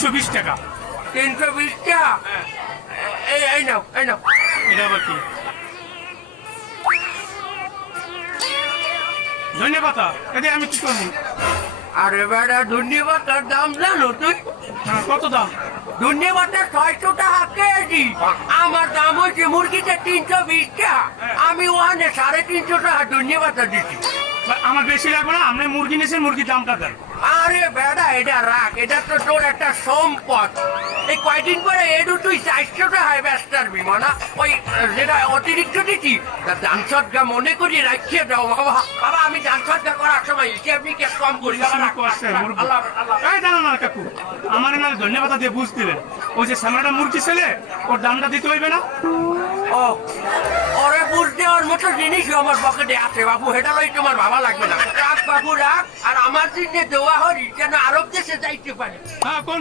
320 টাকা। 320 টাকা। এই নাও এই নাও। এটা আবার কি? ধন্যবাদ। এটা আমি কি করবো? আরে বেটা ধন্যবাদের দাম জানো তুই? হ্যাঁ, কত দাম? ধন্যবাদের 600 টাকা কেজি। আমার দাম হচ্ছে মুরগিতে 320 টাকা। আমি ওখানে 350 টাকা ধন্যবাদ দিচ্ছি। আমার বেশি লাগবে না, আপনি মুরগি নিয়েছেন, মুরগির দামটা দেন। আরে বেটা এটা রাখ, এটা তো তোর একটা সম্পদ। এই কয়দিন পরে এডু তুই 400 টাকায় ব্যস্ত পারবি মানা। ওই যেটা অতিরিক্ত দিচ্ছি তার দান সদ্গা মনে করি রাখিয়ে দাও বাবা। বাবা আমি দান সদ্গা করার সময় হিসেব নিকেশ কম করি বাবা। রাখ, রাখ, রাখ। আল্লাহ হাফেজ, আল্লাহ হাফেজ। এই দাঁড়ান না কাকু, আমার না ধন্যবাদ দিয়ে বুঝ দিলেন। ওই যে সামনেটা মুরগি ছেলে, ওর দামটা দিতে হইবে না? ও ওরে বুঝ দেওয়ার মতো জিনিসও আমার পকেটে আছে বাবু, এটা লই তোমার ভাবা লাগবে না। রাখ বাবু রাখ, আর আমার জন্য দোয়া হরি যেন আরব দেশে যাইতে পারে। হ্যাঁ, কোন